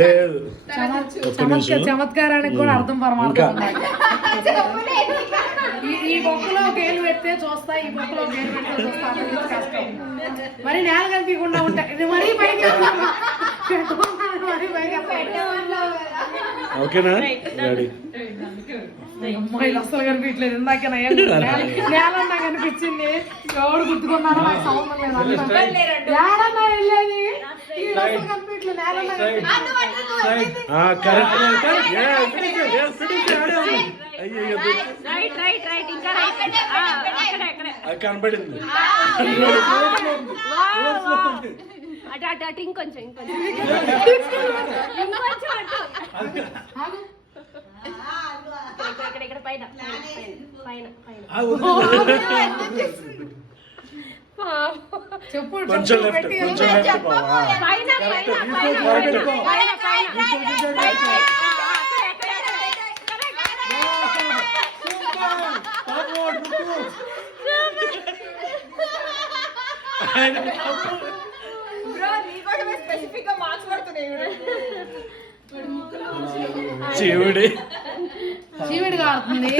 లేదు చమత్కారానికి కూడా అర్థం పరమార్థం. ఈ బొక్కలో గేలు పెడితే చూస్తా, ఈ బొక్కలో గేలు పెడితే చూస్తా, కష్టం. మరి నేల కనిపించకుండా ఉంటాయి. ఇది మరీ పైకి ఓకేనా రెడీ. అమ్మాయిలు అసలు కనిపించలేదు. ఇందాక నేలన్నా కనిపించింది. ఎవడు గుర్తుకున్నారో నాకు సంబంధం లేదు. నేలన్నా వెళ్ళేది కనిపించలేదు. కనపడింది. అటు అటు అటు ఇంకొంచెం ఇంకొంచెం ఇక్కడ పైన పైన చెప్పు కొంచెం లెఫ్ట్ కొంచెం లెఫ్ట్ చీవిడి కాడుతుంది.